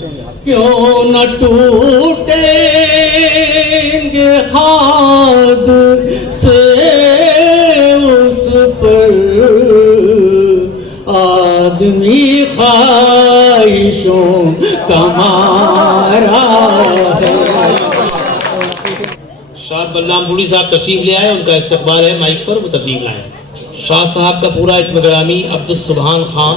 क्यों न टूटेंगे हाथ से उस पर आदमी ख्वाहिशों का मारा है। शाह बल्लामपुरी साहब तशरीफ ले आए, उनका इस्तकबाल है माइक पर, वो तशरीफ लाए। शाह साहब का पूरा इसम ग्रामी अब्दुल सुभान खान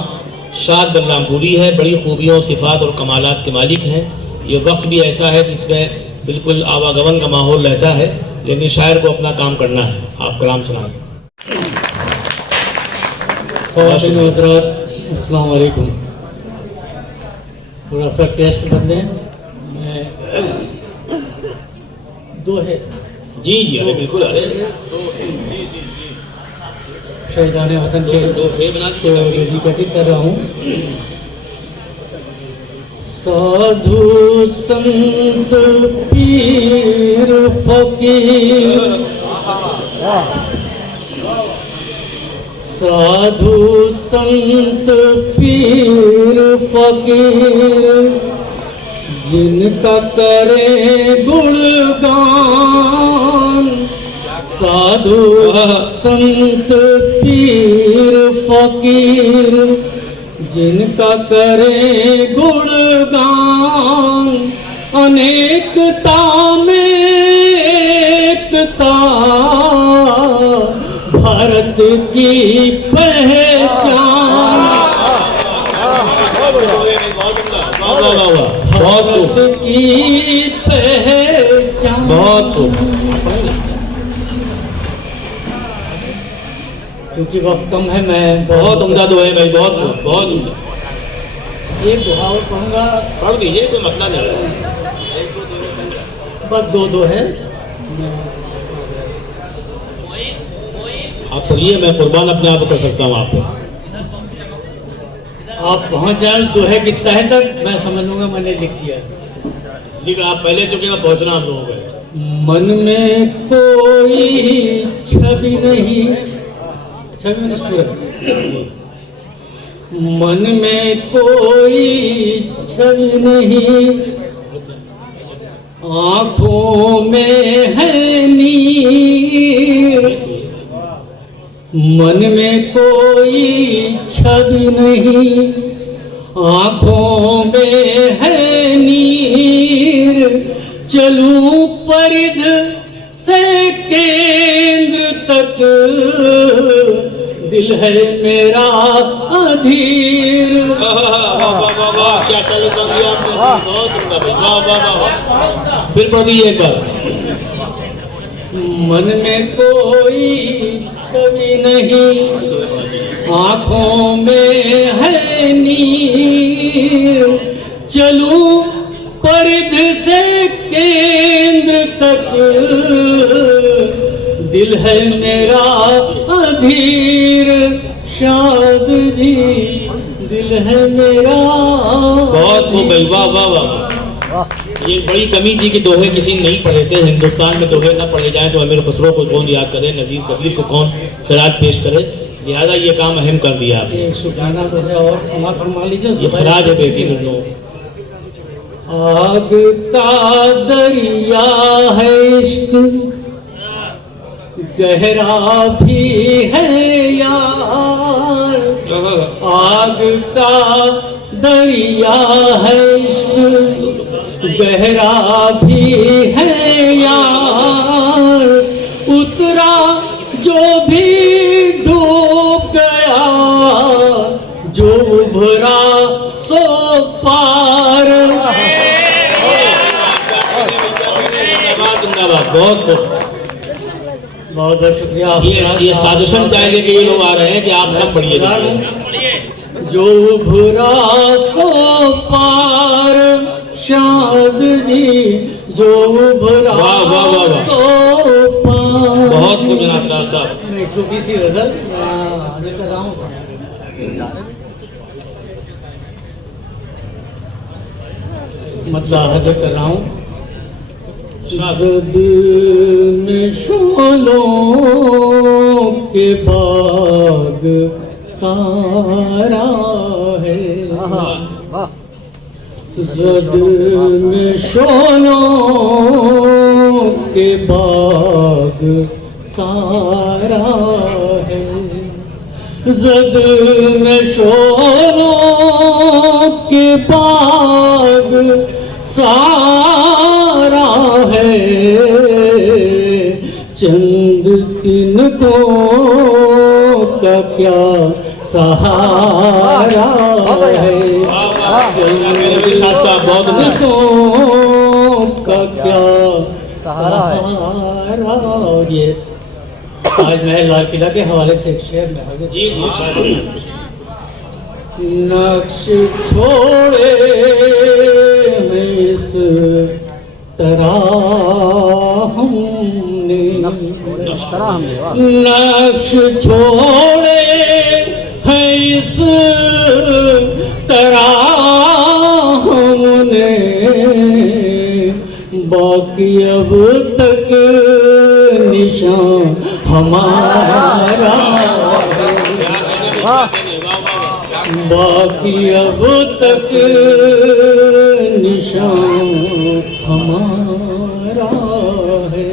शाह बल्लामपुरी है। बड़ी खूबियों, सिफात और कमालात के मालिक हैं। ये वक्त भी ऐसा है जिसमें बिल्कुल आवागमन का माहौल रहता है, लेकिन शायर को अपना काम करना है। आप कलाम सुनाएं। अस्सलाम वालेकुम। थोड़ा सा टेस्ट बदले मैं दो है जी जी, अरे बिल्कुल, अरे शहीदाने वतन के दो बना तो डेडिकेट कर रहा हूँ। साधु संत पीर फकीर, साधु संत पीर फकीर, जिनका करे गुणगान। साधु संत पीर फकीर, जिनका करे गुणगान। अनेकता में एकता, भारत की पहचान। भारत की पहचान। बहुत खूब। क्योंकि वक्त कम है, मैं बहुत उम्दा तो है भाई, बहुत खूब, बहुत उम्दा। एक दुआ और पढ़ूंगा, पढ़ दीजिए, कोई मसला नहीं है। बस दो है। आप पढ़िए, मैं कुर्बान अपने आप कर सकता हूँ। आप पहुंच जाए दोहे की तह तक, मैं समझ लूंगा मैंने लिख दिया। ठीक है, आप पहले चुके ना पहुंचना हम लोगों को। मन में कोई छवि नहीं, छवि नहीं सूरत। मन में कोई छवि नहीं, आंखों में है नीर। मन में कोई छवि नहीं, आंखों में है नीर। चलूं परिध से केंद्र तक, दिल है मेरा अधीर। क्या चल फिर पढ़ दीजिए एक बार। मन में कोई छवि नहीं, आंखों में है नीर। चलूं परिध से केंद्र तक, दिल है मेरा अधीर। शाद जी, दिल है मेरा। बहुत खूब भाई, वाह वाह वाह। ये बड़ी कमी थी कि दोहे किसी ने नहीं पढ़े थे। हिंदुस्तान में दोहे न पढ़े जाएं तो अमीर खुसरो को कौन याद करे, नजीर कबीर को कौन खिराज पेश करे। लिहाजा ये काम अहम कर दिया आपने। सुखाना तो है और क्षमा फरमा लीजिए। ये खराज है बेटी में। आग का दरिया है इश्क, गहरा भी है यार। आग का दरिया है इश्क, गहरा भी है यार। उतरा जो भी डूब गया, जो उभरा सो पार। बहुत बहुत शुक्रिया। ये साजिशन चाहेंगे कि ये लोग आ रहे हैं कि आप कम पढ़िए। जो उभरा सो पार, शाद जी, जो उभरा सो पार। बहुत खूब जनाब शाह साहब। मैं 120 ही गजल हाजिर कर रहा हूँ। मतलब हाजिर कर रहा हूँ। जद में शोलों के बाग सारा है, जद में शोलों के बाग सारा है, जद में शोलों के बाग सारा है, चंद तिनकों का क्या सहारा है, बहुत का क्या सहारा। और ये ताजमहल लाल किला के हवाले से एक शेर में आगे जी जी नक्श छोड़े में इस तरह हमने, नक्श छोड़े है इस तरह हमने, बाकी अब तक निशान हमारा, बाकी अब तक निशान हमारा है।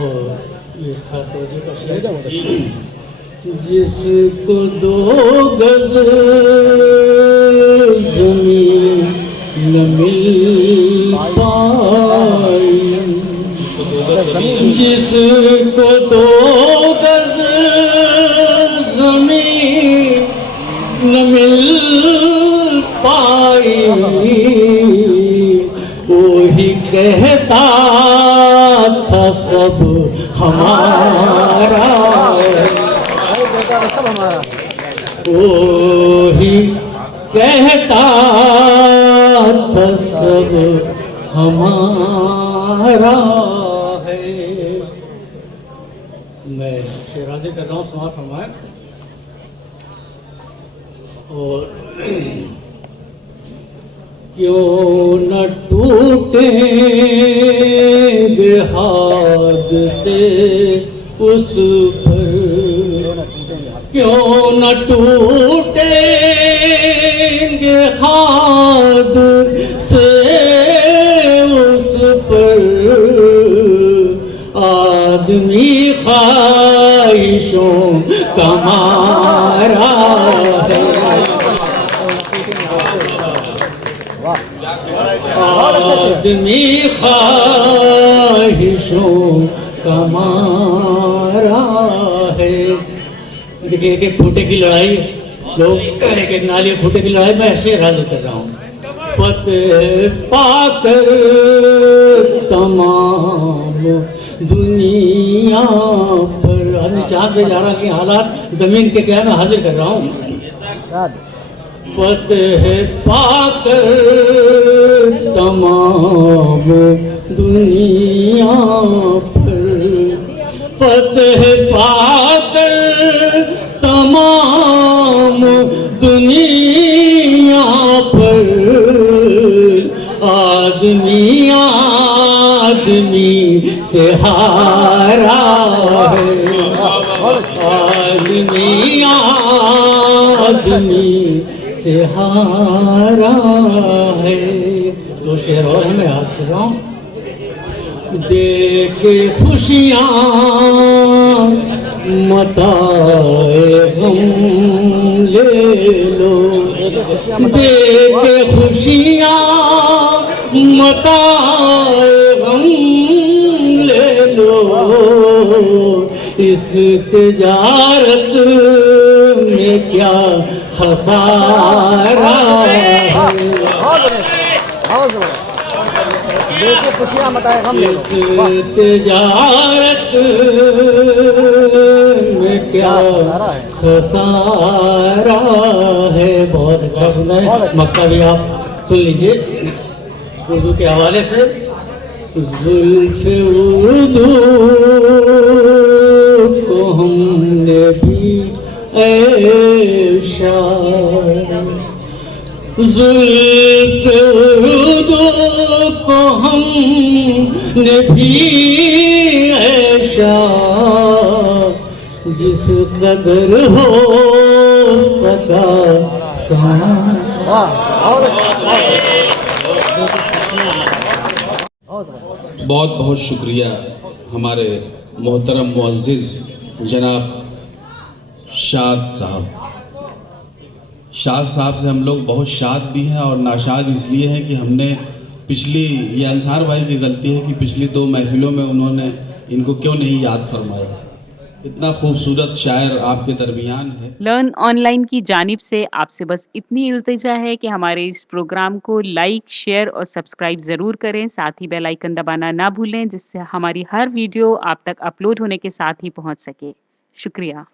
और ये खास तौर का शेर है, जिसको 2 गज जमीन न मिल पाई, जिसको 2 गज जमीन न मिल पाई, वही कहता था सब हमारा, वही कहता था सब हमारा है। मैं शेराजी कर रहा हूँ, समाप्त फरमाएं। और क्यों न टूटेंगे हाथ से उस पर, क्यों न टूटेंगे हाथ से उस पर, आदमी ख्वाहिशों का मारा है, आदमी ख्वाहिशों का मारा है। देखिए एक फूटे की लड़ाई, लोग एक नाली फूटे की लड़ाई में ऐसे राज कर रहा हूँ। फतेह पाकर तमाम दुनिया पर, आदमी चांद पे जा रहा कि हालात जमीन के क्या मैं हाजिर कर रहा हूँ। फतेह पाकर तमाम दुनिया पर, फतेह पाकर तमाम दुनिया पर, आदमी आदमी से हारा है, आदमी आदमी से हारा है। 2 शेर और मैं याद कर रहा हूँ। देख खुशियाँ मताए गम ले लो, देख खुशियाँ मताए गम ले लो, इस तिजारत में क्या खसारा है, खुशियाँ बताए हम इस तिजारत में क्या खसारा है। बहुत अच्छा सुना है, मक्का भी आप सुन लीजिए उर्दू के हवाले से। जुल्फ उर्दू को हमने भी ऐशा, जुल्फ उर्दू को हमने भी ऐशा, जिस कदर हो सका बहुत बहुत शुक्रिया हमारे मोहतरम मुअज़्ज़िज़ जनाब शाद साहब से हम लोग बहुत शाद भी हैं और नाशाद इसलिए हैं कि हमने ये अंसार भाई की गलती है कि पिछली 2 महफिलों में उन्होंने इनको क्यों नहीं याद फरमाया। इतना खूबसूरत शायर आपके दरमियान है। लर्न ऑनलाइन की जानिब से आपसे बस इतनी इल्तिजा है कि हमारे इस प्रोग्राम को लाइक, शेयर और सब्सक्राइब ज़रूर करें। साथ ही बेल आइकन दबाना ना भूलें, जिससे हमारी हर वीडियो आप तक अपलोड होने के साथ ही पहुंच सके। शुक्रिया।